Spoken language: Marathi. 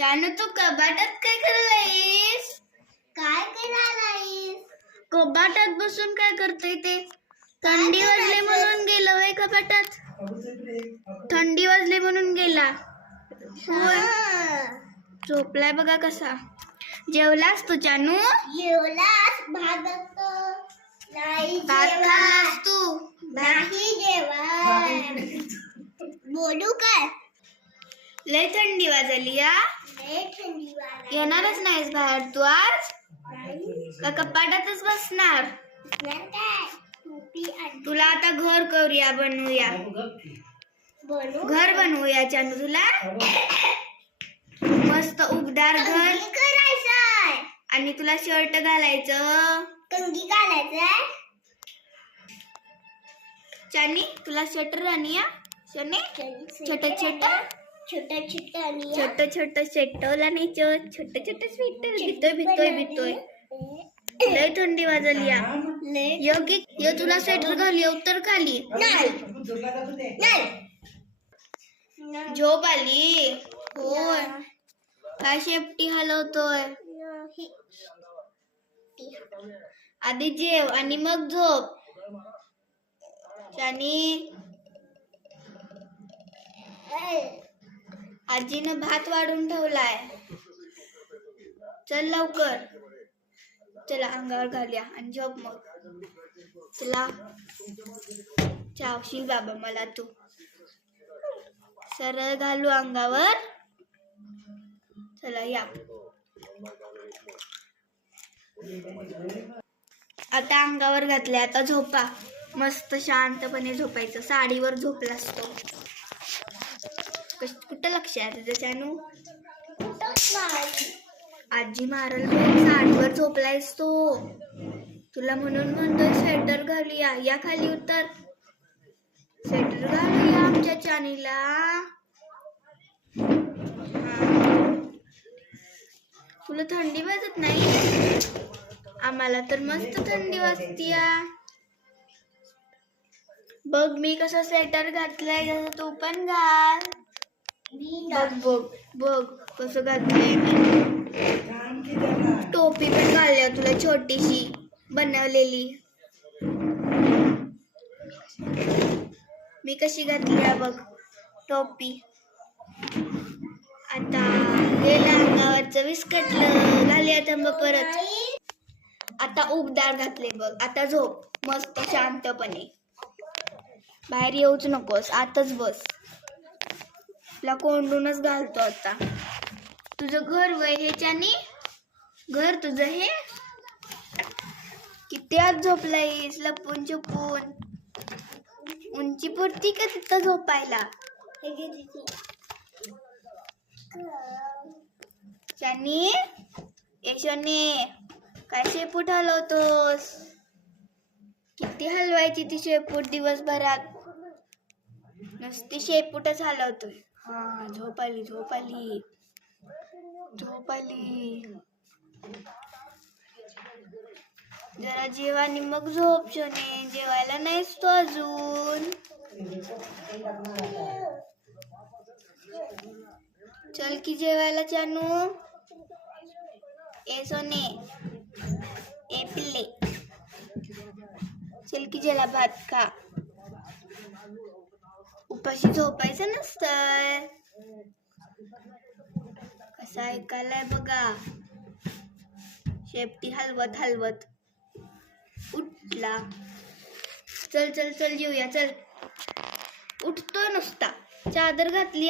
चानू तू कबाटात काय करायलायस काय करायलायस? कबाटात बसून काय करतोय ते? थंडी वाजली म्हणून गेलं वय कबाटात. थंडी वाजली म्हणून गेला. होय? झोपलाय बघा कसा. जेवलास तू चानू जेवलास? भात असतो. नाही तू? नाही जेवण बोलू काय? लय थंडी वाजली या. येणारच नाहीस बाहेर तू आज. का कपाटातच बसणार? तुला आता घर करूया बनवूया. घर बनवूया चानू तुला? मस्त उबदार घर. कंगी करायचंय आणि तुला शर्ट घालायचं. कंगी घालायचंय? चानी तुला स्वेटर आणि या शने छोटं छोटं? छोटा छोटा आणि छोट छोट स्वेटर आणि छोट छोट स्वेटर भितोय भितोय भितोय लय थंडी वाजली या योगी यो तुला स्वेटर घाली उत्तर खाली. नाही. नाही. झोप आली. होय. काय शेपटी हलवतोय? नाही. आधी जेव आणि मग झोप. चानी आजीनं भात वाढून ठेवलाय. चल लवकर. चला अंगावर घालूया आणि झोप मग. चला. चावशील बाबा मला तू. सरळ घालू अंगावर. चला या. आता अंगावर घातले आता झोपा. मस्त शांतपणे झोपायचं. साडीवर झोपला असतो कश कुठं लक्ष आहे तुझं चानू आजी मारल साठवर झोपलायस तो. तुला म्हणून म्हणतोय स्वेटर घालूया या खाली उतर. स्वेटर घालूया आमच्या चानीला. तुला थंडी वाजत नाही? आम्हाला तर मस्त थंडी वाजतीया बघ मी कसं स्वेटर घातलंय जसं तू पण घाल. बघ बघ बघ कसं घातलंय टोपी पण घालल्या तुला छोटीशी बनवलेली. मी कशी घातली आहे बघ टोपी. आता हे अंगावरचं विस्कटलं घाली आता मग परत. आता उबदार घातले बघ आता झोप मस्त शांतपणे. बाहेर येऊच नकोस आताच बस. तुला कोंडूनच घालतो आता. तुझं घर वय ह्याच्यानी घर तुझं हे किती आज झोपलायस? लपून छपून. उंची पुरती का तिथं झोपायला. चानी यशोने काय शेपूट हलवतोस किती हलवायची ती शेपूट दिवसभरात? नुसती शेपूटच हलवतोय. Ah, हा झोपाली झोपाली झोपाली जरा जेवानी आणि मग झोप शोने. जेवायला नाहीस तो अजून. चल की जेवायला चानू. ए सोने. ए पिल्ले. चल की जेला भात खा. उपाशी झोपायचं नसतंय कसं ऐकायलाय बघा शेपटी हलवत हलवत उठला चल चल चल येऊया चल उठतो नुसता चादर घातली